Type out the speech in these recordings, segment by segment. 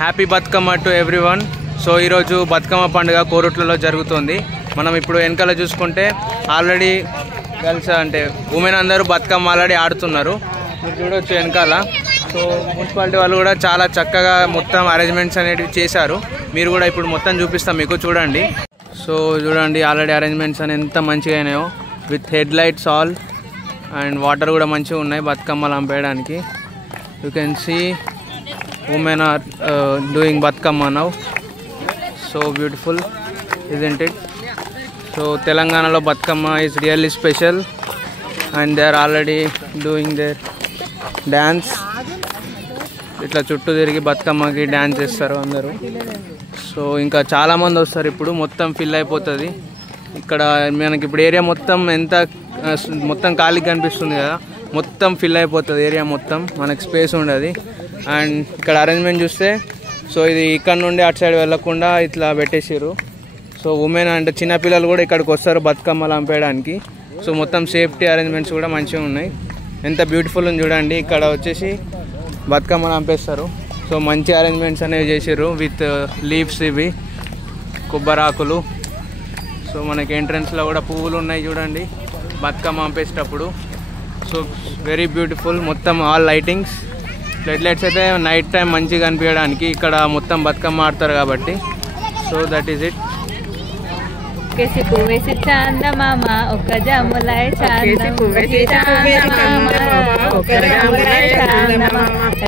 Happy Bathukamma to everyone. So ఈరోజు బతుకమ్మ పండుగ కోరుట్లలో జరుగుతుంది. మనం ఇప్పుడు వెనకాల చూసుకుంటే ఆల్రెడీ గర్ల్స్ అంటే ఉమెన్ అందరూ బతుకమ్మ ఆల్రెడీ ఆడుతున్నారు. మీరు చూడవచ్చు వెనకాల. సో మున్సిపాలిటీ వాళ్ళు కూడా చాలా చక్కగా మొత్తం అరేంజ్మెంట్స్ అనేటివి చేశారు. మీరు కూడా ఇప్పుడు మొత్తం చూపిస్తాం మీకు, చూడండి. సో చూడండి ఆల్రెడీ అరేంజ్మెంట్స్ అని ఎంత మంచిగా అయినాయో, with head lights all, and water కూడా మంచిగా ఉన్నాయి బతుకమ్మలు అంపేయడానికి. You can see women are doing batkama now. So beautiful, isn't it? So Telangana lo batkama is really special and they are already doing their dance. ఇట్లా చుట్టూ తిరిగి బతుకమ్మకి dance చేస్తారు అందరూ. సో ఇంకా చాలా మంది వస్తారు. ఇప్పుడు మొత్తం ఫిల్ అయిపోతుంది ఇక్కడ. మనకి ఇప్పుడు ఏరియా మొత్తం మొత్తం ఖాళీ కనిపిస్తుంది కదా, మొత్తం ఫిల్ అయిపోతుంది ఏరియా మొత్తం, మనకి స్పేస్ ఉండదు. అండ్ ఇక్కడ అరేంజ్మెంట్ చూస్తే, సో ఇది ఇక్కడ నుండి అటు సైడ్ వెళ్ళకుండా ఇట్లా పెట్టేసారు. సో ఉమెన్ అంటే చిన్నపిల్లలు కూడా ఇక్కడికి వస్తారు బతుకమ్మలు అంపేయడానికి. సో మొత్తం సేఫ్టీ అరేంజ్మెంట్స్ కూడా మంచిగా ఉన్నాయి. ఎంత బ్యూటిఫుల్ ఉంది చూడండి. ఇక్కడ వచ్చేసి బతుకమ్మలు అంపేస్తారు. సో మంచి అరేంజ్మెంట్స్ అనేవి చేసారు విత్ లీవ్స్, ఇవి కొబ్బరాకులు. సో మనకి ఎంట్రన్స్లో కూడా పువ్వులు ఉన్నాయి చూడండి బతుకమ్మ అంపేసేటప్పుడు. So very beautiful. మొత్తం ఆల్ లైటింగ్స్, ఫ్లడ్ లైట్స్ అయితే నైట్ టైం మంచిగా కనిపించడానికి. ఇక్కడ మొత్తం బతుకమ్మ ఆడతారు కాబట్టి. So that is it. పువ్వేసి చాందమామ ఒక జములై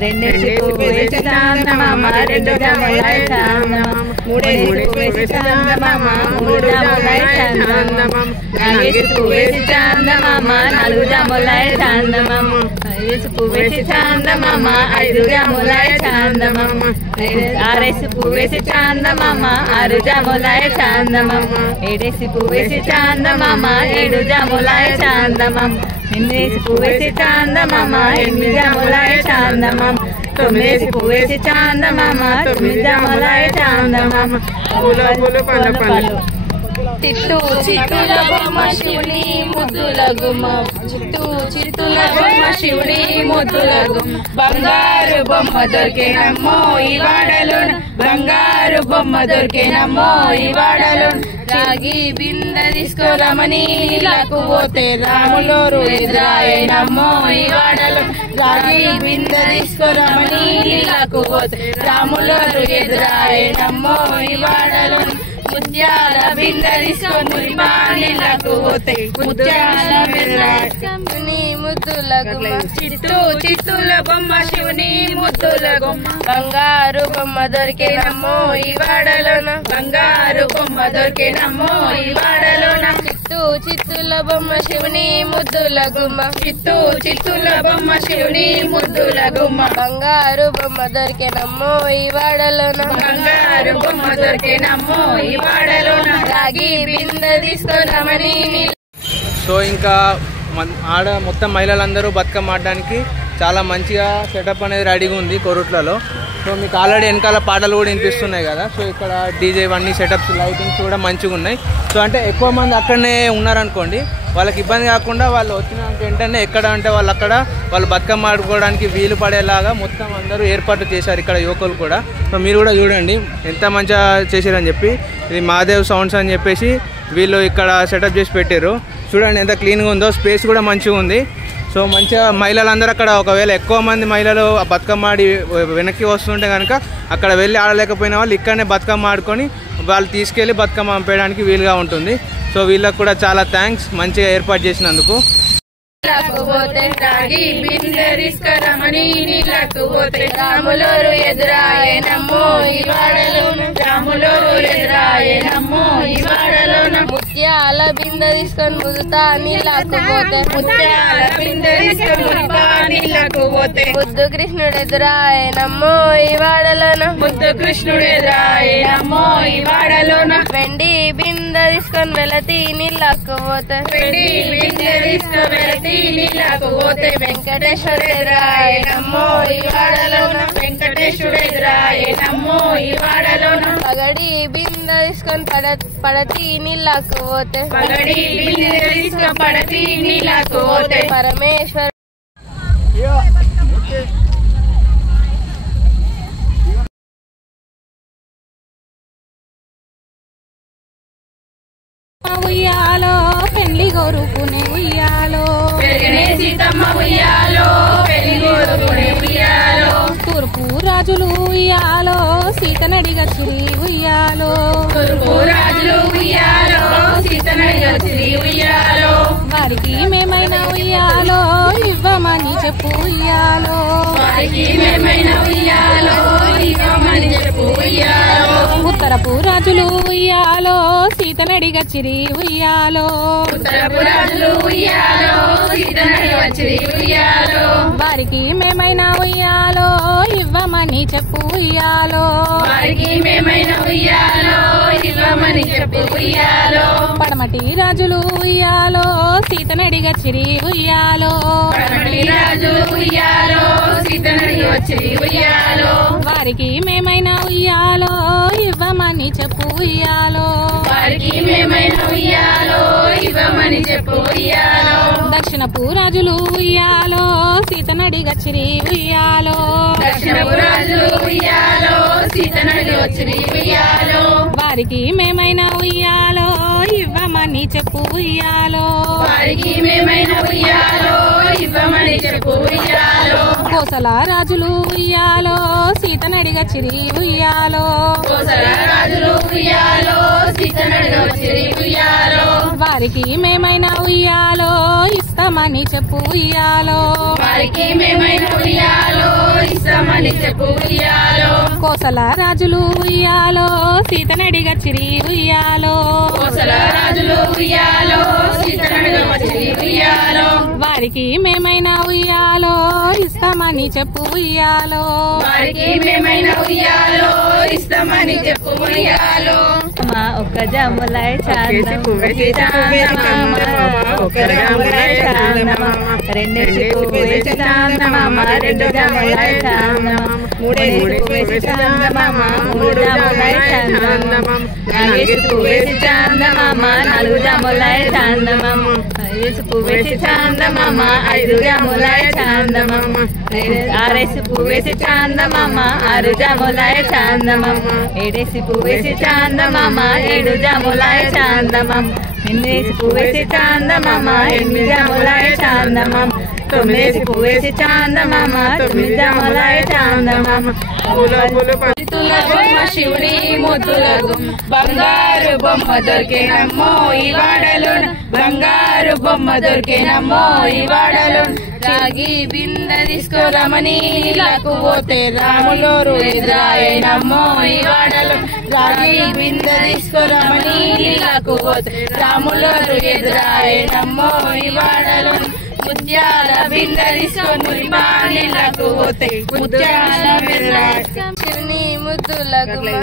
రెండేసి పువ్వేసి చాందమామ రెండు జములై చాందమామ మూడేసి పువ్వేసి చాందమామ మూడు జములై చాందమామ నాలుగేసి పువ్వేసి చాందమామ నాలుగు జములై చాందమామ ఐదేసి పువ్వేసి చాందమామ ఐదు జములై చాందమామ ఆరేసి పువ్వేసి చాందమామ ఆరు జములై చాందమామ ఏడేసి పువ్వేసి చాందమామ ఏడు జములై చాందమామ ఎనిమిదేసి పువ్వేసి చాందమామ ఎనిమిది జములై చాందమామ తొమ్మిదేసి పువ్వేసి చాందమామ తొమ్మిది జములై చాందమామ చిత్తూ చిత్తుల బొమ్మ శివుని ముద్దుల గుమ్మ చిత్తూ చిత్తుల బొమ్మ శివుని ముద్దుల గుమ్మ బంగారు బొమ్మ దొరికేనమ్మో ఈ వాడలోన బంగారు బొమ్మ దొరికేనమ్మో ఈ వాడలోన రాగి బింద తీసుకోరమని నీళ్ళకు పోతే రాములోరు ఎదురాయనమ్మో ఈ వాడలో రాగి బింద తీసుకోరమని నీళ్ళకు పోతే రాములోరు ఎదురాయనమ్మో ఈ వాడలో ముత్యాల బింద తీసుకొని నీళ్ళకు పోతే ముత్యాల శివుని ముద్దుల గుమ్మ చిత్తూ చిత్తుల బొమ్మ శివుని ముద్దుల గుమ్మ బంగారు బొమ్మ దొరికేనమ్మో ఈ వాడలోన బంగారు బొమ్మ దొరికేనమ్మో ఈ వాడలోన చిత్తూ చిత్తుల బొమ్మ శివుని ముద్దుల గుమ్మ చిత్తూ చిత్తుల బొమ్మ శివుని ముద్దుల గుమ్మ బంగారు బొమ్మ దొరికేనమ్మో ఈ వాడలోన బంగారు బొమ్మ దొరికేనమ్మో ఈ వాడలోన రాగి బింద తీసుకున్నామని. సో ఇంకా ఆడ మొత్తం మహిళలందరూ బతుకమ్మ ఆడడానికి చాలా మంచిగా సెటప్ అనేది రెడీగా ఉంది కోరుట్లలో. సో మీకు ఆల్రెడీ వెనకాల పాటలు కూడా వినిపిస్తున్నాయి కదా. సో ఇక్కడ డీజే ఇవన్నీ సెటప్స్, లైటింగ్స్ కూడా మంచిగా ఉన్నాయి. సో అంటే ఎక్కువ మంది అక్కడనే ఉన్నారనుకోండి, వాళ్ళకి ఇబ్బంది కాకుండా వాళ్ళు వచ్చిన వెంటనే ఎక్కడ అంటే వాళ్ళు బతుకమ్మ ఆడుకోవడానికి వీలు పడేలాగా మొత్తం అందరూ ఏర్పాటు చేశారు ఇక్కడ యువకులు కూడా. సో మీరు కూడా చూడండి ఎంత మంచిగా చేశారని చెప్పి. ఇది మహాదేవ్ సౌండ్స్ అని చెప్పేసి వీళ్ళు ఇక్కడ సెటప్ చేసి పెట్టారు. చూడండి ఎంత క్లీన్గా ఉందో, స్పేస్ కూడా మంచిగా ఉంది. సో మంచిగా మహిళలందరూ అక్కడ, ఒకవేళ ఎక్కువ మంది మహిళలు బతుకమ్మ ఆడి వెనక్కి వస్తుంటే కనుక అక్కడ వెళ్ళి ఆడలేకపోయిన వాళ్ళు ఇక్కడనే బతుకమ్మ ఆడుకొని వాళ్ళు తీసుకెళ్ళి బతుకమ్మ పంపేయడానికి వీలుగా ఉంటుంది. సో వీళ్ళకి కూడా చాలా థ్యాంక్స్ మంచిగా ఏర్పాటు చేసినందుకు. రాగి బింద తీసుకురమని నీళ్ళకు పోతే రాములోరు ఎదురాయనమ్మో ఈ వాడలోన రాములోరు ఎదురాయనమ్మో ఈ వాడలోన ముత్యాల బింద తీసుకొని ముదుతా నీళ్ళకు పోతే ముత్యాల బింద తీసుకొని ముదుతా నీళ్ళకు పోతే ముద్దు కృష్ణుడు ఎదురాయనమ్మో ఈ వాడలోన ముద్దు కృష్ణుడు ఎదురాయనమ్మో ఈ వాడలోన వెండి బింద తీసుకొని వెళతి నీళ్ళకు పోతే వెండి బింద తీసుకొని వెళతి నీళ్ళకు పోతే వెంకటేశ్వరుడెదురాయనమ్మో ఈ వాడలోన వెంకటేశ్వరుడెదురాయనమ్మో ఈ వాడలోన పగడి బింద తీసుకొని పడతి నీళ్ళకు పోతే పగడి బింద తీసుకొని పడతి నీళ్ళకు పోతే పరమేశ్వర ఉయ్యాలో పెళ్లి గోరుకునే ఉయ్యాలో పెరిగనే సీతమ్మ ఉయ్యాలో పెళ్లి గోరుకునే ఉయ్యాలో తూర్పు రాజులు ఉయ్యాలో సీతనడిగచ్చిరి ఉయ్యాలో తూర్పు రాజులు ఉయ్యాలో సీతనడిగచ్చిరి ఉయ్యాలో వారికి మేమైనా ఉయ్యాలో ఇవ్వమని చెప్పు ఉయ్యాలో వారికి మేమైనా ఉయ్యాలో ఇవ్వమని చెప్పు ఉయ్యాలో ఉత్తరపు రాజులు ఉయ్యాలో సీతనడిగచ్చిరి ఉయ్యాలో ఉత్తరపు రాజులు ఉయ్యాలో సీతనడిగచ్చిరి ఉయ్యాలో వారికి మేమైనా ఉయ్యాలో ఇవ్వమని చెప్పు ఉయ్యాలో వారికి మేమైనా ఉయ్యాలో ఇవ్వమని చెప్పు ఉయ్యాలో పడమటి రాజులు ఉయ్యాలో సీతనడిగచ్చిరి ఉయ్యాలో పడమటి రాజులు ఉయ్యాలో సీతనడిగచ్చిరి ఉయ్యాలో వారికి మేమైనా ఉయ్యాలో ఇవ్వమని చెప్పు ఉయ్యాలో వారికి మేమైనా ఉయ్యాలో ఇవ్వమని చెప్పు ఉయ్యాలో దక్షిణపు రాజులు ఉయ్యాలో సీతనడిగచ్చిరి ఉయ్యాలో దక్షిణపు రాజులు ఉయ్యాలో సీతనడిగచ్చిరి ఉయ్యాలో వారికి మేమైనా ఉయ్యాలో ఇవ్వమని చెప్పు ఉయ్యాలో వారికి మేమైనా ఉయ్యాలో ఇవ్వమని చెప్పు ఉయ్యాలో కోసల రాజులు ఉయ్యాలో సీతనడిగచ్చిరి ఉయ్యాలో కోసల రాజులు ఉయ్యాలో సీతనడిగచ్చిరి ఉయ్యాలో వారికి మేమైనా ఉయ్యాలో ఇస్తామని చెప్పు ఉయ్యాలో వారికి మేమైనా ఉయ్యాలో ఇస్తామని చెప్పు ఉయ్యాలో కోసల రాజులు ఉయ్యాలో సీతనడిగచ్చిరి ఉయ్యాలో కోసల రాజులు ఉయ్యాలో సీతనడిగచ్చిరి ఉయ్యాలో వారికి మేమైనా ఉయ్యాలో ఇస్తామని చెప్పు ఉయ్యాలో వారికి మేమైనా ఉయ్యాలో ఇస్తామని చెప్పు ఉయ్యాలో ఒక్క జములై రెండేసి పువ్వేసి చాందమామ రెండు జములై చాందమామ మూడేసి పువ్వేసి చాందమామ మూడు జములై చాందమామ నాలుగేసి పువ్వేసి చాందమామ నాలుగు జములై చాందమామ ఐదేసి పువ్వేసి చాందమామ ఐదు జములై చాందమామ ఆరేసి పువ్వేసి చాందమామ ఆరు జములై చాందమామ ఏడేసి పువ్వేసి చాందమామ ఏడు జములై చాందమామ ఎనిమిదేసి పువ్వేసి చాందమామ ఎనిమిది జములై చాందమామ తొమ్మిదేసి పువ్వేసి చాందమామ తొమ్మిది జములై చాందమామ చేతుల బొమ్మ శివుడి ముద్దుల గుమ్మ బంగారు బొమ్మ దొరికేనమ్మో ఈ వాడలోన బంగారు బొమ్మ దొరికేనమ్మో ఈ వాడలోన రాగి బింద తీసుకోరమని నీళ్ళకు పోతే రాములోరు ఎదురాయనమ్మో ఈ వాడలో రాగి బింద తీసుకోరమని నీళ్ళకు పోతే రాములోరు ఎదురాయనమ్మో ఈ వాడలో ముత్యాల బింద తీసుకొని నీళ్ళకు పోతే ముత్యాల శివుని ముద్దుల గుమ్మ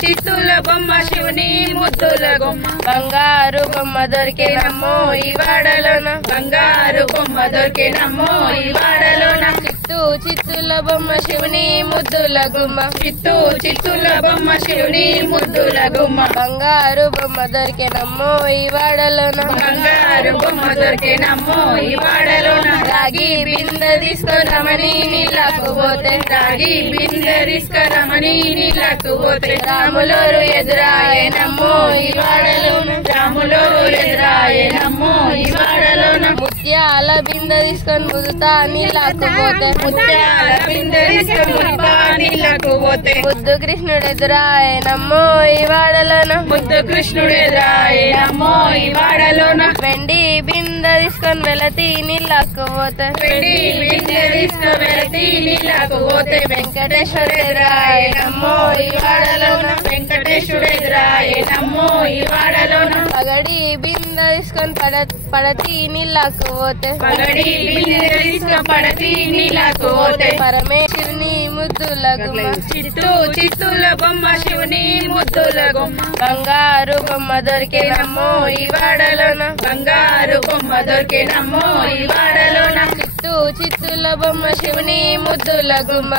చిత్తుల బొమ్మ శివుని ముద్దుల గుమ్మ బంగారు బొమ్మ దొరికేనమ్మో ఈ వాడలోన బంగారు బొమ్మ దొరికేనమ్మో ఈ వాడలోన చిత్తుల బొమ్మ శివుని ముద్దుల గుమ్మ చిత్తుల బొమ్మ శివుని ముద్దుల గుమ్మ బంగారు బొమ్మ దొరికేనమ్మో ఈ వాడలోన బంగారు బొమ్మ దొరికేనమ్మో ఈ వాడలోన రాగి బింద తీసుకురమని నీళ్ళకు పోతే రాగి బింద తీసుకురమని నీళ్ళకు పోతే రాములోరు ఎదురాయనమ్మో ఈ వాడలోన రాములోరు ఎదురాయనమ్మో ఈ వాడలోన ముత్యాల బింద తీసుకొని ముదుతా నీళ్ళకు పోతే ముత్యాల బింద తీసుకొని ముదుతా నీళ్ళకు పోతే ముద్దు కృష్ణుడు ఎదురాయనమ్మో ఈ వాడలోన ముద్దు కృష్ణుడు ఎదురాయనమ్మో ఈ వాడలోన వెండి బింద తీసుకొని వెళతి నీళ్ళకు పోతే వెండి బింద తీసుకొని వెళతి నీళ్ళకు పోతే వెంకటేశ్వరుడు ఎదురాయనమ్మో ఈ వాడలోన వెంకటేశ్వరుడు ఎదురాయనమ్మో ఈ వాడలోన పగడి బింద తీసుకొని పడతి నీళ్ళకు పోతే పగడి బింద తీసుకొని పడతి నీళ్ళకు పోతే పరమేశ్వరుని ముద్దుల గుమ్మ చిత్తుల బొమ్మ శివుని ముద్దుల గుమ్మ బంగారు బొమ్మ దొరికేనమ్మో ఈ వాడలోన బంగారు బొమ్మ దొరికేనమ్మో ఈ వాడలోన చిత్తుల బొమ్మ శివుని ముద్దుల గుమ్మ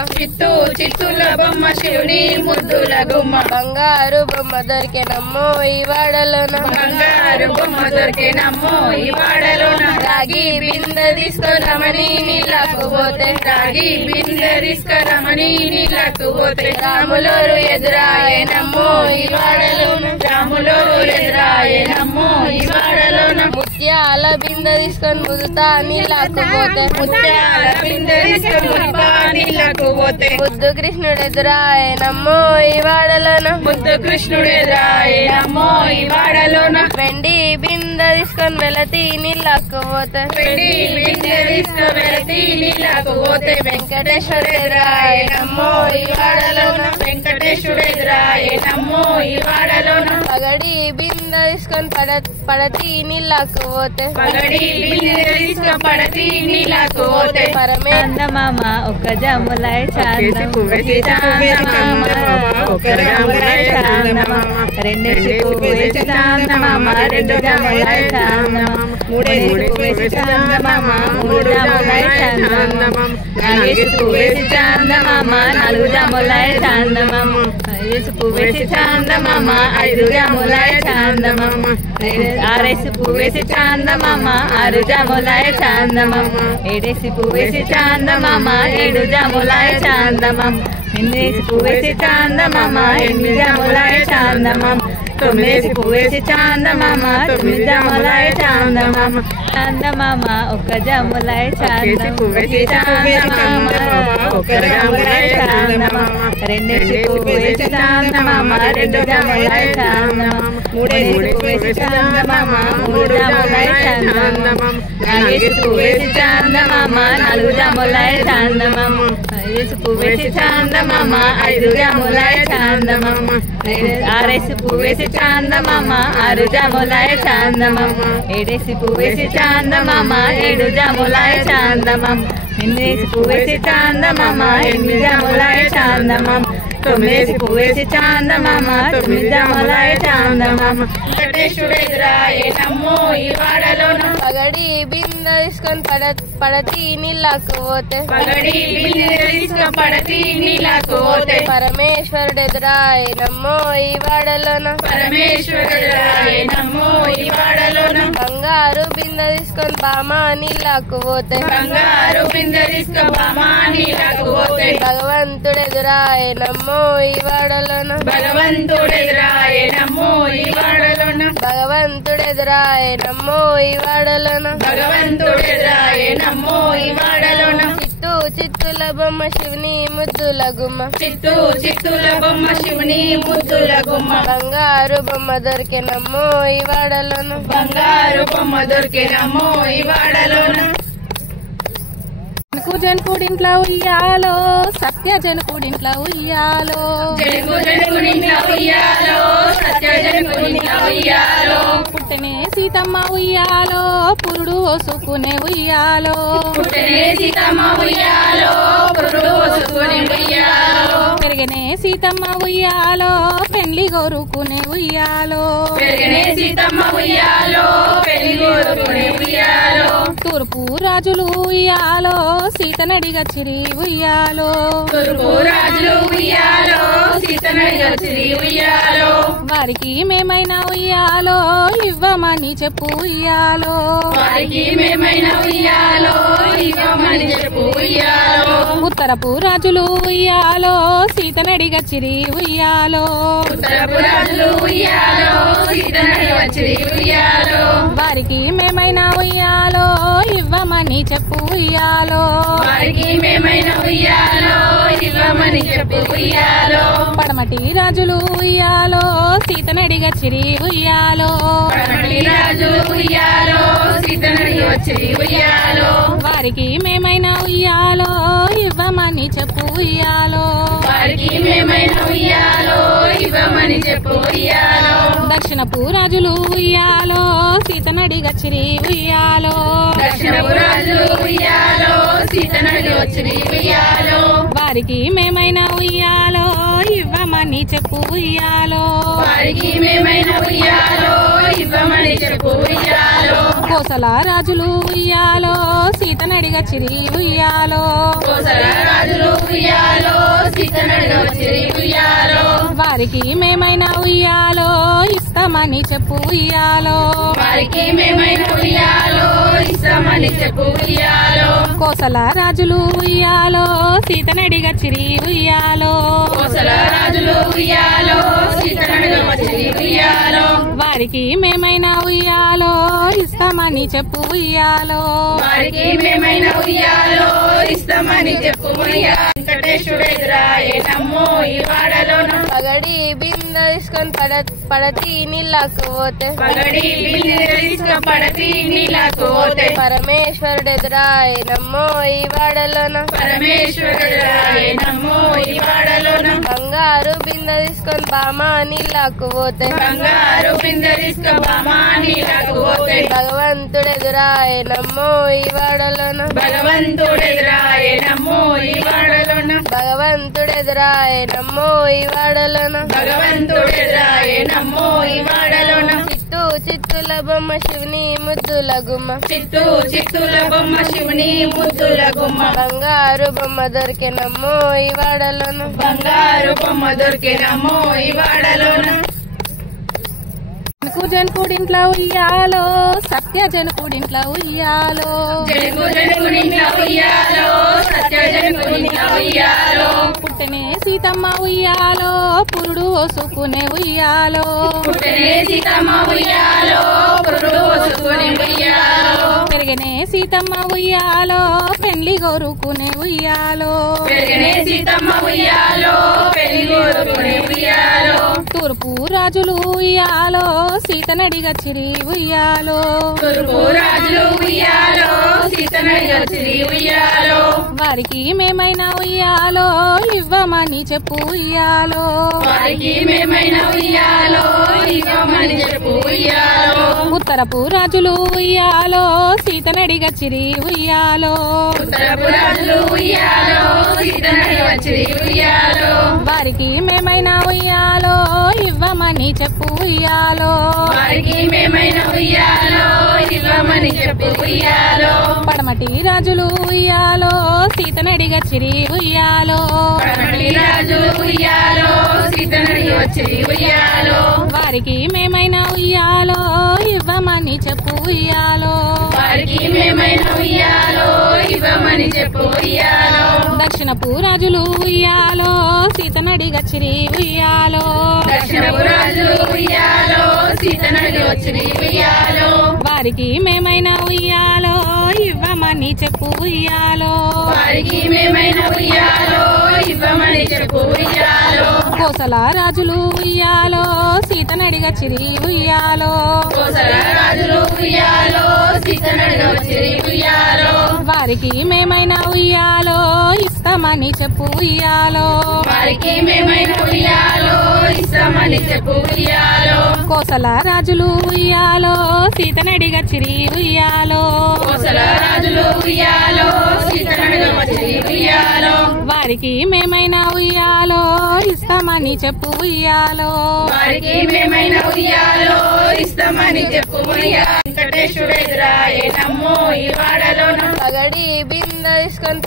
చిత్తుల బొమ్మ శివుని ముద్దుల గుమ్మ బంగారు బొమ్మ దొరికేనమ్మో ఈ వాడలోన బంగారు బొమ్మ దొరికేనమ్మో ఈ వాడలోన రాగి బింద తీసుకురమని నీళ్ళకు పోతే రాగి బింద తీసుకురమని తీసుకరమని నీళ్ళకు పోతే రాములోరు ఎదురాయనమ్మో ఇవాడలోన రాములోరు ఎదురాయనమ్మో ఇవాడలోన ముత్యాల బిందె తీసుకొని ముదుతా నీళ్ళకు పోతే ముత్యాల బిందె తీసుకొని ముదుతా నీళ్ళకు పోతే ముద్దు కృష్ణుడు ఎదురాయనమ్మో ఇవాడలోన ముద్దు కృష్ణుడు ఎదురాయనమ్మో ఇవాడలోన వెండి బిందె తీసుకొని వెళతి నీళ్ళకు పోతే వెండి బిందె తీసుకొని వెళతి నీళ్ళకు పోతే వెంకటేశ్వరుడు ఎదురాయనమ్మో ఇవాడలోన వెంకటేశ్వరుడు ఎదురాయనమ్మో ఇవాడలోన పగడి బిందె తీసుకొని పడతి నీళ్ళకు పోతే పగడి బిందె తీసుకొని పడతి నీళ్ళకు పోతే పరమే చందమామ ఒక్క జములై చందమామ ఒక్క జములై చందమామ రెండేసి పువ్వేసి చందమామ రెండు జములై చందమామ మూడేసి పువ్వేసి చందమామ మూడు జములై చందమామ నాలుగేసి పువ్వేసి చందమామ నాలుగు జములై చందమామ ఐదేసి పువ్వేసి చందమామ ఐదు జములై చందమామ ఆరేసి పువ్వేసి చందమామ ఆరు జములై చందమామ ఏడేసి పువ్వేసి చందమామ ఏడు జములై చందమామ ఎనిమిదేసి పువ్వేసి చందమామ ఎనిమిది జములై చందమామ తొమ్మిదేసి పువ్వేసి చందమామ తొమ్మిది జములై చందమామ చందమామ ఒక్క జములై చందమామ ఒక్క జములై చందమామ రెండేసి పువ్వేసి చందమామ రెండు జములై చందమామ మూడేసి పువ్వేసి చందమామ మూడు జములై చందమామ నాలుగేసి పువ్వేసి చందమామ నాలుగు జములై చందమామ ఐదేసి పువ్వేసి చందమామ ఐదు జములై చందమామ ఆరేసి పువ్వేసి చందమామ ఆరు జములై చందమామ ఏడేసి పువ్వేసి చందమామ ఏడు జములై చందమామ ఎనిమిదేసి పువ్వేసి చందమామ ఎనిమిది జములై చందమామ తొమ్మిదేసి పువ్వేసి చందమామ తొమ్మిది జములై చందమామ వెంకటేశ్వరుడు ఎదురాయనమ్మో ఇవాడలోన పగడి బిందె తీసుకొని పడతి నీళ్ళకు పోతే పగడి బిందె తీసుకొని పడతి నీళ్ళకు పోతే పరమేశ్వరుడు ఎదురాయనమ్మో ఇవాడలోన పరమేశ్వరుడు ఎదురాయనమ్మో ఇవాడలోన బంగారు బిందె తీసుకొని బామ నీళ్ళకు పోతే బంగారు బిందె తీసుకొని బామ నీళ్ళకు పోతే భగవంతుడు ఎదురాయనమ్మో ఇవాడలోన భగవంతుడు ఎదురాయనమ్మో ఇవాడలోన భగవంతుడు ఎదురాయనమ్మో ఇవాడలోన భగవంతుడు ఎదురాయనమ్మో ఇవాడలోన చిత్తూ చిత్తుల బొమ్మ శివుని ముద్దుల గుమ్మ చిత్తూ చిత్తుల బొమ్మ శివుని ముద్దుల గుమ్మ బంగారు బొమ్మ దొరికెనమ్మో ఇవాడలోన బంగారు బొమ్మ దొరికెనమ్మో ఇవాడలోన జనకుడింట్లో ఉయ్యాలో సత్య జనకుడింట్లో ఉయ్యాలో జనకుడింట్లో ఉయ్యాలో సత్య జనకుడింట్లో ఉయ్యాలో పుట్టనే సీతమ్మ ఉయ్యాలో పురుడు ఓసుకునే ఉయ్యాలో పుట్టనే సీతమ్మ ఉయ్యాలో పురుడు ఓసుకునే ఉయ్యాలో పెరిగనే సీతమ్మ ఉయ్యాలో పెళ్లి గోరుకునే ఉయ్యాలో పెరిగనే సీతమ్మ ఉయ్యాలో పెళ్లి గోరుకునే ఉయ్యాలో తూర్పు రాజులు ఉయ్యాలో సీతనడిగచ్చిరి ఉయ్యాలో తూర్పు రాజులు ఉయ్యాలో సీతనడిగచ్చిరి ఉయ్యాలో వారికి మేమైనా ఉయ్యాలో ఇవ్వమని చెప్పు ఉయ్యాలో వారికి మేమైనా ఉయ్యాలో ఇవ్వమని చెప్పు ఉయ్యాలో ఉత్తరపు రాజులు ఉయ్యాలో సీతనడిగచ్చిరి ఉయ్యాలో ఉత్తరపు రాజులు ఉయ్యాలో సీతనడిగచ్చిరి ఉయ్యాలో వారికి మేమైనా ఉయ్యాలో ఇవ్వమని చెప్పు ఉయ్యాలో వారికి మేమైనా ఉయ్యాలో ఇవ్వమని చెప్పు ఉయ్యాలో పడమటి రాజులు ఉయ్యాలో సీతనడిగచ్చిరి ఉయ్యాలో పడమటి రాజులు ఉయ్యాలో సీతనడిగచ్చిరి ఉయ్యాలో వారికి మేమైనా ఉయ్యాలో ఇవ్వమని చెప్పు ఉయ్యాలో వారికి మేమైనా ఉయ్యాలో ఇవ్వమని చెప్పు ఉయ్యాలో దక్షిణపు రాజులు ఉయ్యాలో సీతనడిగచ్చిరి ఉయ్యాలో దక్షిణపు రాజులు ఉయ్యాలో సీతనడిగచ్చిరి ఉయ్యాలో వారికి మేమైనా ఉయ్యాలో ఇవ్వమని చెప్పు ఉయ్యాలో వారికి మేమైనా ఉయ్యాలో ఇవ్వమని చెప్పు ఉయ్యాలో కోసల రాజులు ఉయ్యాలో సీతనడిగచ్చిరి ఉయ్యాలో కోసల రాజులు ఉయ్యాలో సీతనడిగచ్చిరి ఉయ్యాలో వారికి వారికి మేమైనా ఉయ్యాలో ఇస్తామని చెప్పు ఉయ్యాలో వారికి మేమైనా ఉయ్యాలో ఇస్తామని చెప్పు ఉయ్యాలో కోసల రాజులు ఉయ్యాలో సీతనడిగా చిరి ఉయ్యాలో కోసల రాజులు ఉయ్యాలో సీతనడిగా చిరి ఉయ్యాలో వారికి మేమైనా ఉయ్యాలో ఇస్తామని చెప్పు ఉయ్యాలో వారికి మేమైనా ఉయ్యాలో ఇస్తామని చెప్పు ఉయ్యాలో వెంకటేశ్వరుడు ఎదురాయేనమ్మో ఈ వాడలోన పగడి బింద తీసుకొని పడతి నీళ్ళకు పోతే పగడి పడతి నీళ్ళకు పోతే పరమేశ్వరుడు ఎదురాయేనమ్మో ఈ వాడలోన పరమేశ్వరుడు ఎదురాయేనమ్మో ఈ వాడలోన బంగారు బింద తీసుకొని బామ నీళ్ళకు పోతే బంగారు బిందె తీసుకు బామా నీళ్ళకు పోతే భగవంతుడు ఎదురాయేనమ్మో ఈ వాడలోన భగవంతుడు ఎదురాయేనమ్మో ఈ వాడలోన భగవంతుడు ఎదురాయేనమ్మో ఈ వాడలోన భగవంతుడు ఎదురాయేనమ్మో ఈ వాడలోన చిత్తుల బొమ్మ శివుని ముద్దుల గుమ్మ చిత్తుల బొమ్మ శివుని ముద్దుల గుమ్మ బంగారు బొమ్మ దొరికెనమ్మో ఈ వాడలోన బంగారు బొమ్మ దొరికినమ్మో ఈ వాడలోన జనకుడింట్లో ఉయ్యాలో సత్య జనకుడింట్లో ఉయ్యాలో జనకుడింట్లో ఉయ్యాలో సత్య జనకుడింట్లో ఉయ్యాలో పుట్టనే సీతమ్మ ఉయ్యాలో పురుడు ఓసుకునే ఉయ్యాలో పుట్టనే సీతమ్మ ఉయ్యాలో పురుడు ఓసుకునే ఉయ్యాలో పెరిగనే సీతమ్మ ఉయ్యాలో పెళ్లి గోరుకునే ఉయ్యాలో పెరిగనే సీతమ్మ ఉయ్యాలో పెళ్లి గోరుకునే ఉయ్యాలో తూర్పు రాజులు ఉయ్యాలో సీతనడిగా చిరి ఉయ్యాలో తూర్పు రాజులు ఉయ్యాలో సీతనడిగా చిరి ఉయ్యాలో వారికి మేమైనా ఉయ్యాలో ఇవ్వమని చెప్పు ఉయ్యాలో వారికి మేమైనా ఉయ్యాలో ఇవ్వమని చెప్పు ఉయ్యాలో ఉత్తరపు రాజులు ఉయ్యాలో సీతనడిగా చిరి ఉయ్యాలో ఉత్తరపు రాజులు ఉయ్యాలో సీతనడిగా చిరి ఉయ్యాలో వారికి మేమైనా ఉయ్యాలో ఇవ్వమని చెప్పు ఉయ్యాలో వారికి మేమైనా ఉయ్యాలో ఇవ్వమని చెప్పు ఉయ్యాలో పడమటి రాజులు ఉయ్యాలో సీతనడిగా చిరి ఉయ్యాలో పడమటి రాజులు ఉయ్యాలో సీతనడిగా చిరి ఉయ్యాలో వారికి మేమైనా ఉయ్యాలో ఇవ్వమని చెప్పు ఉయ్యాలో వారికి మేమైనా ఉయ్యాలో ఇవ్వమని చెప్పు ఉయ్యాలో దక్షిణపు రాజులు ఉయ్యాలో సీతనడిగా చిరి ఉయ్యాలో దక్షిణపు రాజులు ఉయ్యాలో సీతనడిగా చిరి ఉయ్యాలో వారికి మేమైనా ఉయ్యాలో ఇవ్వమని చెప్పు ఉయ్యాలో వారికి మేమైనా ఉయ్యాలో ఇవ్వమని చెప్పు ఉయ్యాలో కోసల రాజులు ఉయ్యాలో సీతనడిగా చిరి ఉయ్యాలో కోసల రాజులు ఉయ్యాలో సీతనడిగా చిరి ఉయ్యాలో వారికి మేమైనా ఉయ్యాలో ఇస్తామని చెప్పు ఉయ్యాలో వారికి మేమైనా ఉయ్యాలో ఇస్తామని చెప్పు ఉయ్యాలో కోసల రాజులు ఉయ్యాలో సీతనడిగా చిరి ఉయ్యాలో కోసల రాజులు ఉయ్యాలో సీతనడిగా చిరి ఉయ్యాలో వారికి మేమైనా ఉయ్యాలో ఇస్తామని చెప్పు ఉయ్యాలో వారికి మేమైనా ఉయ్యాలో ఇస్తామని చెప్పు ఉయ్యాలో వెంకటేశ్వరుడు ఎదురాయేనమ్మో ఈ వాడలోన పగడి బింద తీసుకొని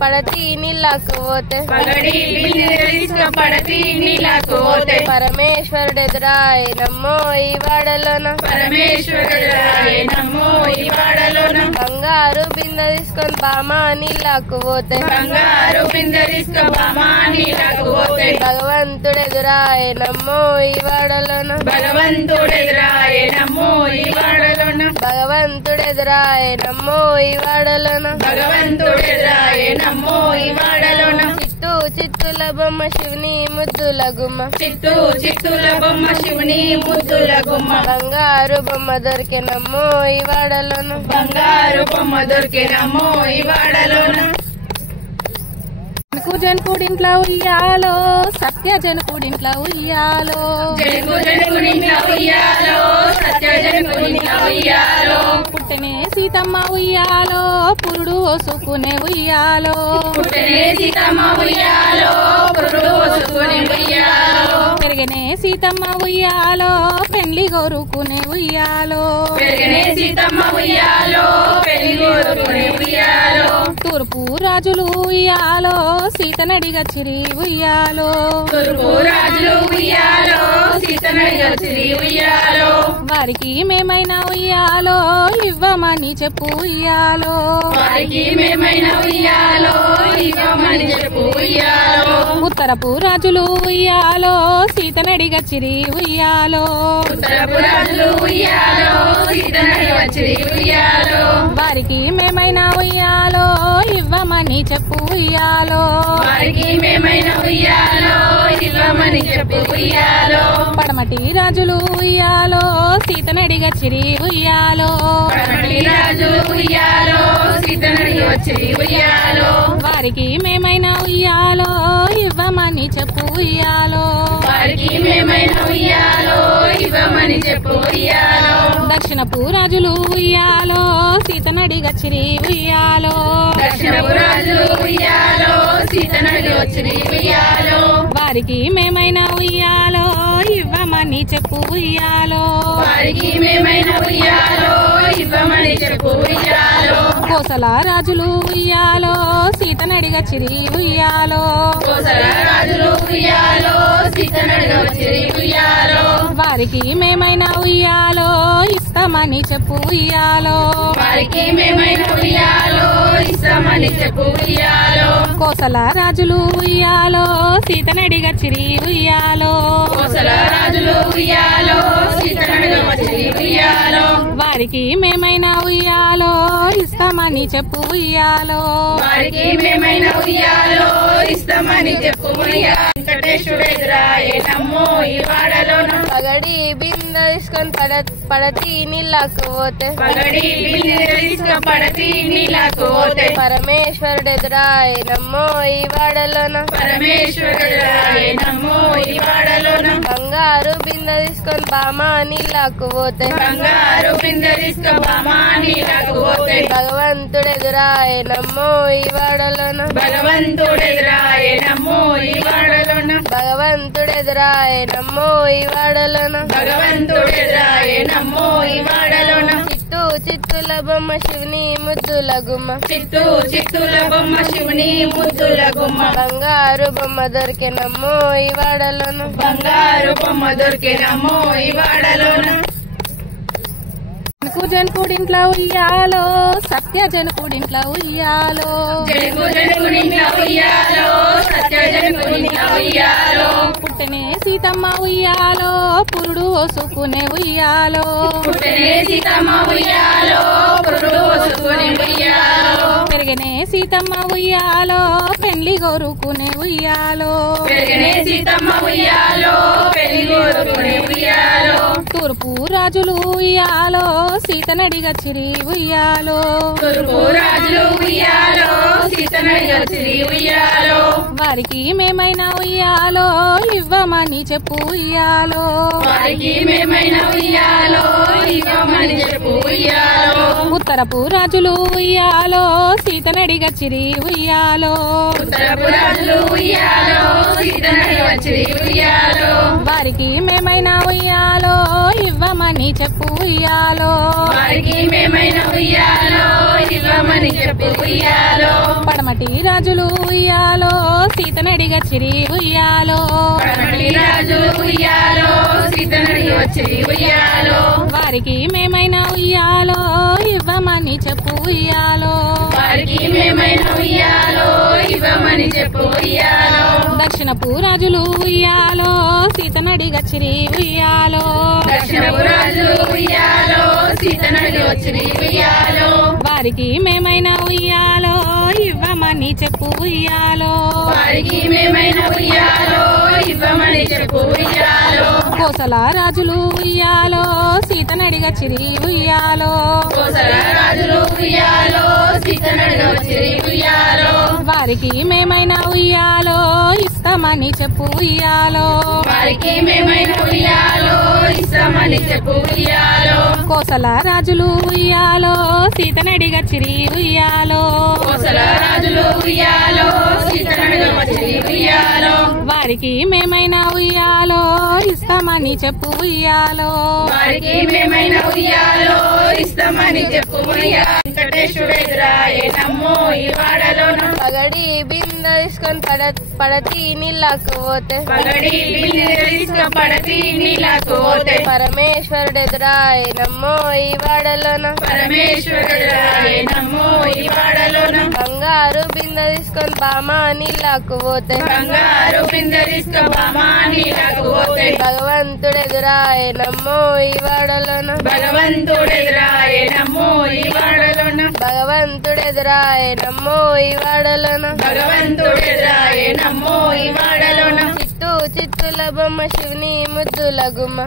పడతి నీళ్ళకు పోతే పగడి బిందె పడతి నీళ్ళకు పోతే పరమేశ్వరుడు ఎదురాయేనమ్మో ఈ వాడలోన పరమేశ్వరుడు ఎదురాయేనమ్మో ఈ వాడలోన బంగారు బింద తీసుకొని బామ నీళ్ళకు పోతే బంగారు బిందె తీసుకు బామా నీళ్ళకు పోతే భగవంతుడు ఎదురాయేనమ్మో ఈ వాడలోన భగవంతుడు ఎదురాయేనమ్మో ఈ వాడలోన భగవంతుడు ఎదురాయేనమ్మో ఈ వాడలోన భగవంతుడు ఎదురాయేనమ్మో ఈ వాడలోన చిత్తుల బొమ్మ శివుని ముద్దుల గుమ్మ చిత్తుల బొమ్మ శివుని ముద్దుల గుమ్మ బంగారు బొమ్మ దొరికెనమ్మో ఈ వాడలోన బంగారు బొమ్మ దొరికినమ్మో ఈ వాడలోన జనకుడింట్లో ఉయ్యాలో సత్య జనకుడింట్లో ఉయ్యాలో జనకుడింట్లో ఉయ్యాలో సత్య జనకుడింట్లో ఉయ్యాలో పుట్టనే సీతమ్మ ఉయ్యాలో పురుడు ఓసుకునే ఉయ్యాలో పుట్టనే సీతమ్మ ఉయ్యాలో పురుడు ఓసుకునే ఉయ్యాలో పెరిగనే సీతమ్మ ఉయ్యాలో పెళ్లి గోరుకునే ఉయ్యాలో పెరిగనే సీతమ్మ ఉయ్యాలో పెళ్లి గోరుకునే ఉయ్యాలో తూర్పు రాజులు ఉయ్యాలో సీతనడిగచ్చిరి ఉయ్యాలో తూర్పు రాజులు ఉయ్యాలో సీతనడిగచ్చిరి ఉయ్యాలో వారికి మేమైనా ఉయ్యాలో ఇవ్వమని చెప్పు ఉయ్యాలో వారికి మేమైనా ఉయ్యాలో ఇవ్వమని చెప్పు ఉయ్యాలో ఉత్తరపు రాజులు ఉయ్యాలో సీతనడిగచ్చిరి ఉయ్యాలో ఉత్తరపు రాజులు ఉయ్యాలో సీతనడిగచ్చిరి ఉయ్యాలో వారికి మేమైనా ఉయ్యాలో ఇవ్వమని చెప్పు ఉయ్యాలో వారికి మేమైనా ఉయ్యాలో ఇవ్వమని చెప్పు ఉయ్యాలో పడమటి రాజులు ఉయ్యాలో సీతనడిగచ్చిరి ఉయ్యాలో పడమటి రాజులు ఉయ్యాలో సీతనడిగచ్చిరి ఉయ్యాలో వారికి మేమైనా ఉయ్యాలో ఇవ్వమని చెప్పు ఉయ్యాలో వారికి మేమైనా ఉయ్యాలో ఇవ్వమని చెప్పు ఉయ్యాలో దక్షిణపు రాజులు ఉయ్యాలో సీతనడిగచ్చిరి ఉయ్యాలో దక్షిణపు రాజులు ఉయ్యాలో సీతనడిగచ్చిరి ఉయ్యాలో వారికి మేమైనా ఉయ్యాలో ఇవ్వమని చెప్పు ఉయ్యాలో వారికి మేమైనా ఉయ్యాలో ఇవ్వమని చెప్పు ఉయ్యాలో కోసల రాజులు ఉయ్యాలో సీతనడిగచ్చిరి ఉయ్యాలో కోసల రాజులు ఉయ్యాలో సీతనడిగచ్చిరి ఉయ్యాలో వారికి మేమైనా ఉయ్యాలో ఇస్తామని చెప్పు ఉయ్యాలో వారికి మేమైనా ఉయ్యాలో ఇస్తామని చెప్పు ఉయ్యాలో కోసల రాజులు ఉయ్యాలో సీతనడిగచ్చిరి ఉయ్యాలో కోసల రాజులు ఉయ్యాలో సీతనడిగచ్చిరి ఉయ్యాలో వారికి మేమైనా ఉయ్యాలో ఇస్తామని చెప్పు ఉయ్యాలో వారికి మేమైనా ఉయ్యాలో ఇస్తామని చెప్పు ఉయ్యాలో వెంకటేశ్వరుడు ఎదురాయే నమ్మో ఈ వాడలోన పగడి బింద తీసుకొని పడతి నీళ్ళకు పోతే పగడి బిందె తీసుక పడతి నీళ్ళకు పోతే పరమేశ్వరుడు ఎదురాయే నమ్మో ఈ వాడలోన పరమేశ్వరుడు ఎదురాయే నమ్మో ఈ వాడలోన బంగారు బింద తీసుకొని బామా నీళ్ళకు పోతే బంగారు బిందె తీసుక బామా నీళ్ళకు పోతే భగవంతుడు ఎదురాయే నమ్మో ఈ వాడలోన భగవంతుడు ఎదురాయే నమ్మో ఈ వాడలోన భగవంతుడు ఎదురాయే నమ్మో ఈ వాడలోన భగవంతుడు ఎదురాయే నమ్మో ఈ వాడలోన చిత్తుల బొమ్మ శివుని ముద్దుల గుమ్మ చిత్తుల బొమ్మ శివుని ముద్దుల గుమ్మ బంగారు బొమ్మ దొరికే నమ్మో ఈ వాడలోన బంగారు బొమ్మ దొరికే నమ్మో ఈ వాడలోన జనకుడింట్లో ఉయ్యాలో సత్య జనకుడింట్లో ఉయ్యాలో జనకుడింట్లో ఉయ్యాలో సత్య జనకుడింట్లో ఉయ్యాలో పుట్టనే సీతమ్మ ఉయ్యాలో పురుడు ఓసుకునే ఉయ్యాలో పుట్టనే సీతమ్మ ఉయ్యాలో పురుడు ఓసుకునే ఉయ్యాలో పెరిగనే సీతమ్మ ఉయ్యాలో పెళ్లి గోరుకునే ఉయ్యాలో పెరిగనే సీతమ్మ ఉయ్యాలో పెళ్లి గోరుకునే ఉయ్యాలో తూర్పు రాజులు ఉయ్యాలో సీతనడిగచ్చిరి ఉయ్యాలో తూర్పు రాజులు ఉయ్యాలో సీతనడిగచ్చిరి ఉయ్యాలో వారికి మేమైనా ఉయ్యాలో ఇవ్వమని చెప్పు ఉయ్యాలో వారికి మేమైనా ఉయ్యాలో ఇవ్వమని చెప్పు ఉయ్యాలో ఉత్తరపు రాజులు ఉయ్యాలో సీతనడిగచ్చిరి ఉయ్యాలో ఉత్తరపు రాజులు ఉయ్యాలో సీతనడిగచ్చిరి ఉయ్యాలో వారికి మేమైనా ఉయ్యాలో ఇవ్వమని చెప్పు ఉయ్యాలో వారికి మేమైనా ఉయ్యాలో ఇవ్వమని చెప్పు ఉయ్యాలో పడమటి రాజులు ఉయ్యాలో సీతనడిగచ్చిరి ఉయ్యాలో పడమటి రాజులు ఉయ్యాలో సీతనడిగచ్చిరి ఉయ్యాలో వారికి మేమైనా ఉయ్యాలో ఇవ్వమని చెప్పు ఉయ్యాలో వారికి మేమైనా ఉయ్యాలో ఇవ్వమని చెప్పు ఉయ్యాలో దక్షిణపు రాజులు ఉయ్యాలో సీతనడిగచ్చిరి ఉయ్యాలో దక్షిణపు రాజులు ఉయ్యాలో సీతనడిగచ్చిరి ఉయ్యాలో వారికి మేమైనా ఉయ్యాలో ఇవ్వమని చెప్పు ఉయ్యాలో వారికి మేమైనా ఉయ్యాలో ఇవ్వమని చెప్పు ఉయ్యాలో కోసల రాజులు ఉయ్యాలో సీతనడిగచ్చిరి ఉయ్యాలో కోసల రాజులు ఉయ్యాలో సీతనడిగచ్చిరి ఉయ్యాలో వారికి మేమైనా ఉయ్యాలో ఇస్తామని చెప్పు ఉయ్యాలో వారికి మేమైనా ఉయ్యాలో ఇస్తామని చెప్పు ఉయ్యాలో కోసల రాజులు ఉయ్యాలో సీతనడిగచ్చిరి ఉయ్యాలో కోసల రాజులు ఉయ్యాలో సీతనడిగచ్చిరి ఉయ్యాలో వారికి మేమైనా ఉయ్యాలో ఇస్తామని చెప్పు ఉయ్యాలో వారికి మేమైనా ఉయ్యాలో ఇస్తామని చెప్పు ఉయ్యాలో వెంకటేశ్వరుడు ఎదురాయేనమ్మో ఈ వాడలోన పగడి బింద తీసుకొని పడతి నీళ్ళకు పోతే పగడి బిందె పడతి నీళ్ళకు పోతే పరమేశ్వరుడు ఎదురాయేనమ్మో ఈ వాడలోన పరమేశ్వరుడు ఎదురాయేనమ్మో ఈ వాడలోన బంగారు బింద తీసుకొని బామా నీళ్ళకు పోతే బంగారు బిందె బామా నీళ్ళకు పోతే భగవంతుడు ఎదురాయేనమ్మో ఈ వాడలోన భగవంతుడు ఎదురాయేనమ్మో ఈ వాడలోన భగవంతుడు ఎదురాయేనమ్మో ఈ వాడలోన భగవంతుడు ఎదురాయేనమ్మో ఈ వాడలోన చిత్తుల బొమ్మ శివుని ముద్దుల గుమ్మ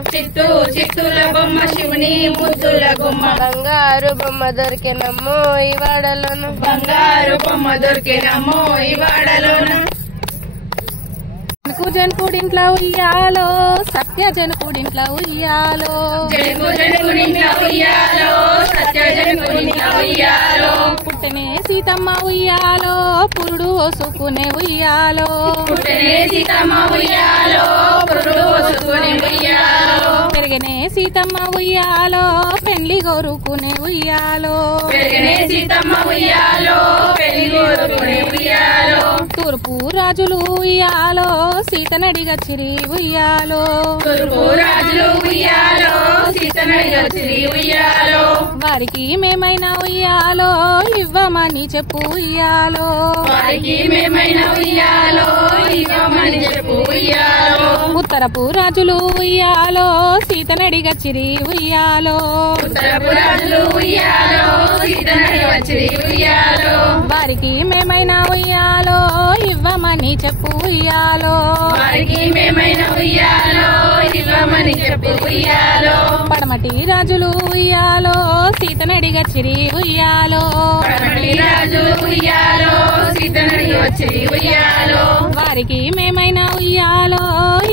చిత్తుల బొమ్మ శివుని ముద్దుల గుమ్మ బంగారు బొమ్మ దొరికెనమ్మో ఈ వాడలోన బంగారు బొమ్మ దొరికేనమ్మో ఈ వాడలోన జనకుడింట్లో ఉయ్యాలో సత్య జనకుడింట్లో ఉయ్యాలో జనకుడింట్లో ఉయ్యాలో సత్య జనకుడింట్లో ఉయ్యాలో పుట్టనే సీతమ్మ ఉయ్యాలో పురుడు ఓసుకునే ఉయ్యాలో పుట్టనే సీతమ్మ ఉయ్యాలో పురుడు ఓసుకునే ఉయ్యాలో పెరిగనే సీతమ్మ ఉయ్యాలో పెళ్లి గోరుకునే ఉయ్యాలో పెరిగనే సీతమ్మ ఉయ్యాలో పెళ్లి గోరుకునే ఉయ్యాలో తూర్పు రాజులు ఉయ్యాలో సీతనడిగచ్చిరి ఉయ్యాలో తూర్పు రాజులు ఉయ్యాలో సీతనడిగచ్చిరి ఉయ్యాలో వారికి మేమైనా ఉయ్యాలో ఇవ్వమని చెప్పు ఉయ్యాలో వారికి మేమైనా ఉయ్యాలో ఇవ్వమని చెప్పు ఉయ్యాలో ఉత్తరపు రాజులు ఉయ్యాలో సీతనడిగచ్చిరి ఉయ్యాలో ఉత్తరపు రాజులు ఉయ్యాలో సీతనడిగచ్చిరి ఉయ్యాలో వారికి మేమైనా ఉయ్యాలో ఇవ్వమని చెప్పు ఉయ్యాలో వారికి మేమైనా ఉయ్యాలో ఇవ్వమని చెప్పు ఉయ్యాలో పడమటి రాజులు ఉయ్యాలో సీతనడిగచ్చిరి ఉయ్యాలో పడమటి రాజు ఉయ్యాలో సీతనడిగచ్చిరి ఉయ్యాలో వారికి మేమైనా ఉయ్యాలో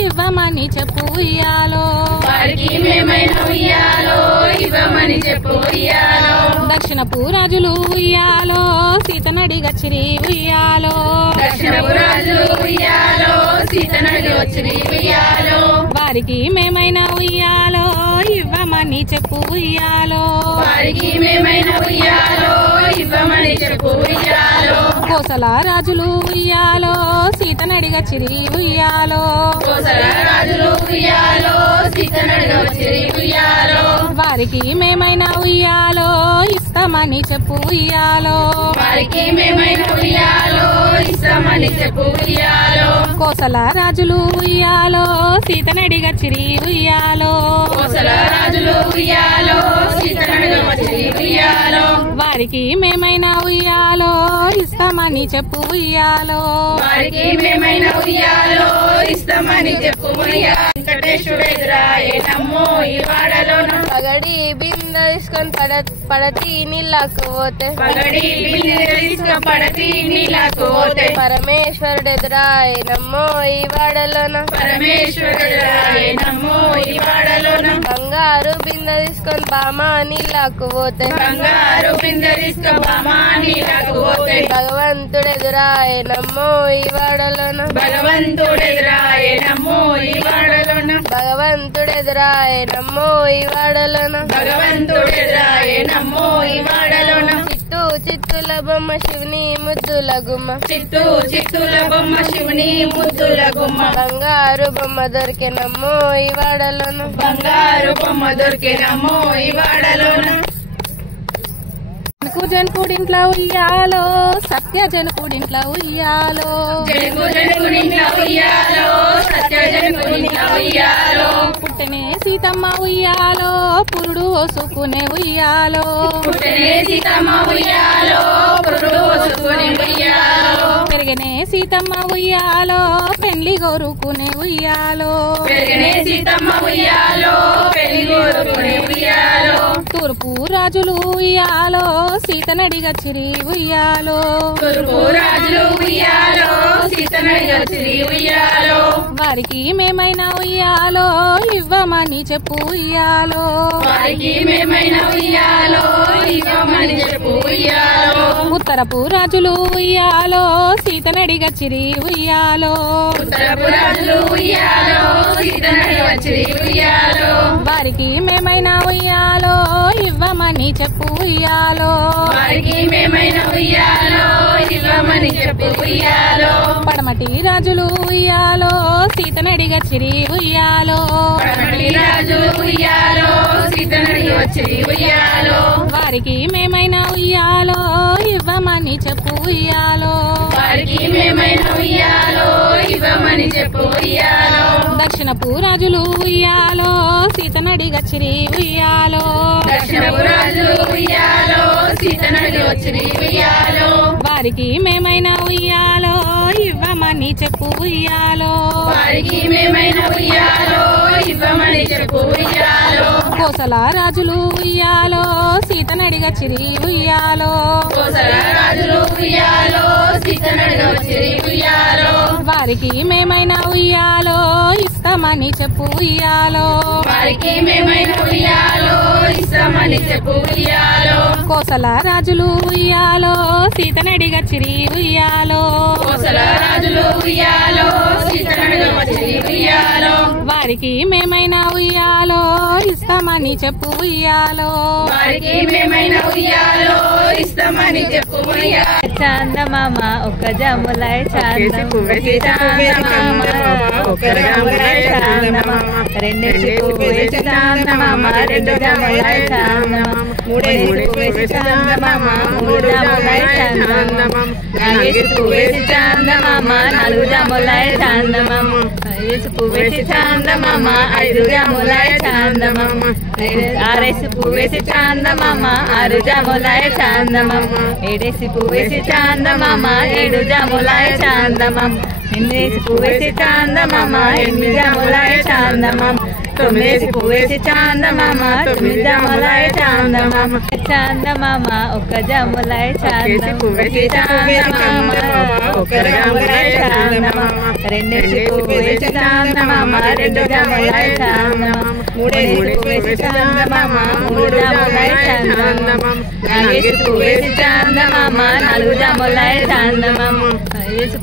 ఇవ్వమని చెప్పు ఉయ్యాలో వారికి మేమైనా ఉయ్యాలో ఇవ్వమని చెప్పు ఉయ్యాలో దక్షిణపు రాజులు ఉయ్యాలో సీతనడిగచ్చిరి ఉయ్యాలో దక్షిణపు రాజులు ఉయ్యాలో సీతనడిగచ్చిరి ఉయ్యాలో వారికి మేమైనా ఉయ్యాలో ఇవ్వమని చెప్పు ఉయ్యాలో వారికి మేమైనా ఉయ్యాలో ఇవ్వమని చెప్పు ఉయ్యాలో కోసల రాజులు ఉయ్యాలో సీతనడిగచ్చిరి ఉయ్యాలో కోసల రాజులు ఉయ్యాలో సీతనడిగచ్చిరి ఉయ్యాలో వారికి మేమైనా ఉయ్యాలో ఇస్తామని చెప్పు ఉయ్యాలో వారికి మేమైనా ఉయ్యాలో ఇస్తామని చెప్పు ఉయ్యాలో కోసల రాజులు ఉయ్యాలో సీతనడిగచ్చిరి ఉయ్యాలో కోసల రాజులు ఉయ్యాలో సీతనడిగచ్చిరి ఉయ్యాలో వారికి మేమైనా ఉయ్యాలో ఇస్తామని చెప్పు ఉయ్యాలో వారికి మేమైనా ఉయ్యాలో ఇస్తామని చెప్పు ఉయ్యాలో వెంకటేశ్వరుడు ఎదురాయేనమ్మో ఈ వాడలోన పగడి బింద తీసుకొని పడతి నీళ్ళకు పోతే పగడి బిందె పడతి నీళ్ళకు పోతే పరమేశ్వరుడు ఎదురాయేనమ్మో ఈ వాడలోన పరమేశ్వరుడు ఎదురాయేనమ్మో ఈ వాడలోన బంగారు బింద తీసుకొని బామా నీళ్ళకు పోతే బంగారు బిందె బామా నీళ్ళకు పోతే భగవంతుడు ఎదురాయేనమ్మో ఈ వాడలోన భగవంతుడు ఎదురాయేనమ్మో ఈ వాడలోన భగవంతుడు ఎదురాయేనమ్మో ఈ వాడలోన భగవంతుడు ఎదురాయేనమ్మో ఈ వాడలోన చిత్తుల బొమ్మ శివుని ముద్దుల గుమ్మ చిత్తుల బొమ్మ శివుని ముద్దుల గుమ్మ బంగారు బొమ్మ దొరికెనమ్మో ఈ వాడలోన బంగారు బొమ్మ దొరికేనమ్మో ఈ వాడలోన జనకుడింట్లో ఉయ్యాలో సత్య జనకుడింట్లో ఉయ్యాలో జనకుడింట్లో ఉయ్యాలో సత్య జనకుడింట్లో ఉయ్యాలో పుట్టనే సీతమ్మ ఉయ్యాలో పురుడు ఓసుకునే ఉయ్యాలో పుట్టనే సీతమ్మ ఉయ్యాలో పురుడు ఓసుకునే ఉయ్యాలో పెరిగనే సీతమ్మ ఉయ్యాలో పెళ్లి గోరుకునే ఉయ్యాలో పెరిగనే సీతమ్మ ఉయ్యాలో పెళ్లి గోరుకునే ఉయ్యాలో తూర్పు రాజులు ఉయ్యాలో సీతనడిగచ్చిరి ఉయ్యాలో తూర్పు రాజులు ఉయ్యాలో సీతనడిగచ్చిరి ఉయ్యాలో వారికి మేమైనా ఉయ్యాలో ఇవ్వమని చెప్పు ఉయ్యాలో వారికి మేమైనా ఉయ్యాలో ఇవ్వమని చెప్పు ఉయ్యాలో ఉత్తరపు రాజులు ఉయ్యాలో సీతనడిగచ్చిరి ఉయ్యాలో ఉత్తరపు రాజులు ఉయ్యాలో సీతనడిగచ్చిరి వచ్చి ఉయ్యాలో వారికి మేమైనా ఉయ్యాలో ఇవ్వమని చెప్పు ఉయ్యాలో వారికి మేమైనా ఉయ్యాలో ఇవ్వమని చెప్పు ఉయ్యాలో పడమటి రాజులు ఉయ్యాలో సీతనడిగా చిరి ఉయ్యాలో పడమటి రాజు ఉయ్యాలో సీతనడిగి వచ్చి ఉయ్యాలో వారికి మేమైనా ఉయ్యాలో ఇవ్వమని చెప్పు ఉయ్యాలో వారికి మేమైనా ఉయ్యాలో ఇవ్వమని చెప్పు ఉయ్యాలో దక్షిణపు రాజులు ఉయ్యాలో సీతనడిగా చిరి ఉయ్యాలో దక్షిణపు రాజులు ఉయ్యాలో సీతనడిగి వచ్చి ఉయ్యాలో వారికి మేమైనా ఉయ్యాలో ఇవ్వమని చెప్పు ఉయ్యాలో వారికి మేమైనా ఉయ్యాలో ఇవ్వమని చెప్పు ఉయ్యాలో కోసల రాజులు ఉయ్యాలో సీతనడిగా చిరి ఉయ్యాలో కోసల రాజులు ఉయ్యాలో సీతనడిగి వచ్చి ఉయ్యాలో వారికి మేమైనా ఉయ్యాలో ఇస్తామని చెప్పు ఉయ్యాలో వారికి మేమైనా ఉయ్యాలో ఇస్తామని చెప్పు ఉయ్యాలో కోసల రాజులు ఉయ్యాలో సీతనడిగా చిరి ఉయ్యాలో కోసల రాజులు ఉయ్యాలో సీతనడిగి వచ్చి ఉయ్యాలో వారికి మేమైనా ఉయ్యాలో ఇస్తామని చెప్పు ఉయ్యాలో వారికి మేమైనా ఉయ్యాలో ఇస్తామని చెప్పు ఉయ్యాలో చందమామ ఒక జములై చందమామ ఒక జములై చందమామ రెండేసి పువ్వేసి చందమామ రెండు జములై చందమామ మూడేసి పువ్వేసి చందమామ మూడు జములై చందమామ నాలుగేసి పువ్వేసి చందమామ నాలుగు జములై చందమామ ఐదేసి పువ్వేసి చందమామ ఐదు జములై చందమామ ఆరేసి పువ్వేసి చందమామ ఆరు జములై చందమామ ఏడేసి పువ్వేసి చందమామ ఏడు జములై చందమామ ఎనిమిదేసి పువ్వేసి చందమామ ఎనిమిది జములై చందమామ తొమ్మిదేసి పువ్వేసి చందమామ తొమ్మిది జములై చందమామ చందమామ ఒక జములై చందమామ ఒక జములై చందమామ రెండేసి పువ్వేసి చందమామ రెండు జములై చందమామ మూడేసి పువ్వేసి చందమామ మూడు జములై చందమామ నాలుగేసి పువ్వేసి చందమామ నాలుగు జములై చందమామ ఐదేసి